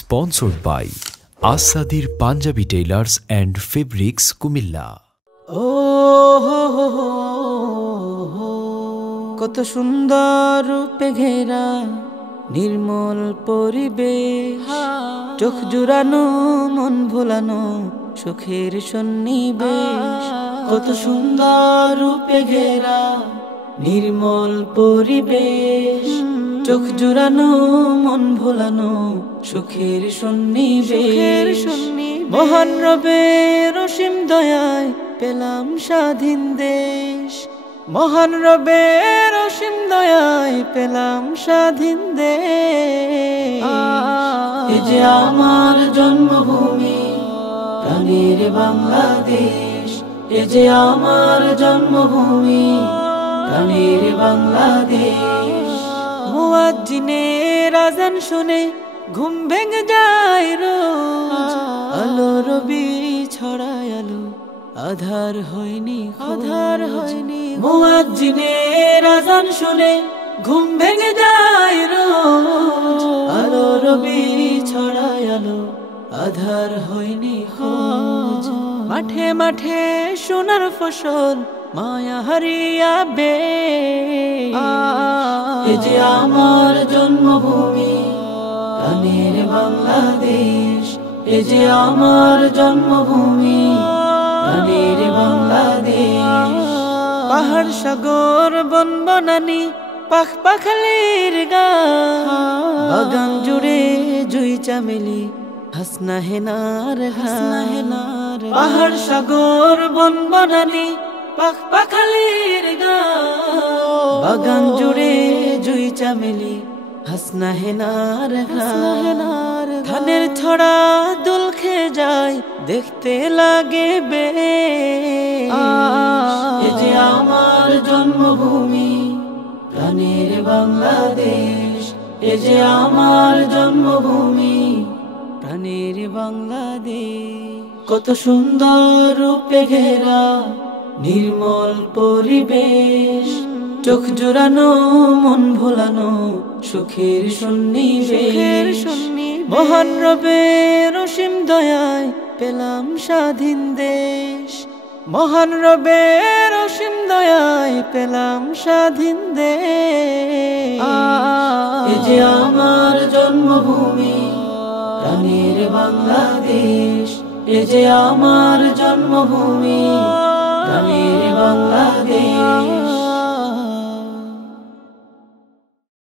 Sponsored by Asadir Punjabi Tailors and Fabrics Kumilla. কত সুন্দর রূপে ঘেরা নির্মল পরিবেশ, চোখ জুড়ানো মন ভোলানো সুখের সন্নিবেশ। কত সুন্দর রূপে ঘেরা নির্মল পরিবেশ, চোখ জুড়ানো মন ভোলানো সুখের সন্নিবেশ। মহান রবের অসীম দয়ায় পেলাম স্বাধীন দেশ, মহান রবের অসীম দয়ায় পেলাম স্বাধীন দেশ। এ যে আমার জন্মভূমি প্রাণের বাংলাদেশ, এ যে আমার জন্মভূমি প্রাণের বাংলাদেশ। মুয়াজ্জিনের আযান শুনে ঘুম ভেঙে যায় রোজ, আলো রবি ছড়ায় আলো আধার হয়নি, আধার হয়নি। মুয়াজ্জিনের আযান শুনে ঘুম ভেঙে যায় রোজ, আলো রবি ছড়ায় আলো আধার হয়নি খোঁজ। মাঠে মাঠে সোনার ফসল মায়া হারিয়াবে, এ যে আমার জন্মভূমি প্রাণের বাংলাদেশ, এ যে আমার জন্মভূমি প্রাণের বাংলাদেশ। পাহাড় সাগর বন বনানি পাখ পাখালির গান, বাগান জুড়ে জুই চামেলি হাসনা হেনার হেনার। পাহাড় সাগর বন বনানি পাখ পাখালির গান, বাগান জুড়ে জুই চামেলি হাসনা হেনার হেনার। ধানের ছড়া দোল খেয়ে যায় দেখতে লাগে বেশ, এ যে আমার জন্মভূমি প্রাণের বাংলাদেশ, এ যে আমার জন্মভূমি প্রাণের বাংলাদেশ। কত সুন্দর রূপে ঘেরা নির্মল পরিবেশ, চোখ জোড়ানো মন ভোলানো সুখের সন্নিবেশ। মহান রবের অসীম দয়ায় পেলাম স্বাধীন দেশ, মহান রবের অসীম দয়ায় পেলাম স্বাধীন দেশ। এ যে আমার জন্মভূমি প্রাণের বাংলাদেশ, এ যে আমার জন্মভূমি প্রাণের বাংলাদেশ।